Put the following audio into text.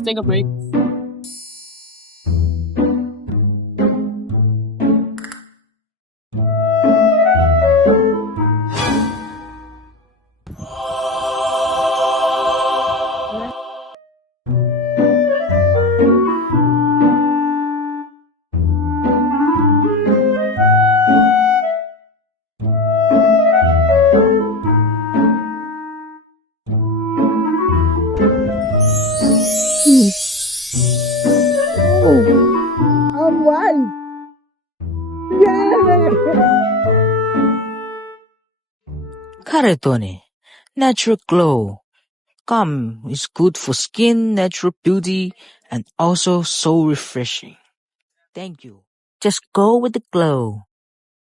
Let's take a break. I won! Yay! Carotone, natural glow. Gum is good for skin, natural beauty, and also so refreshing. Thank you. Just go with the glow.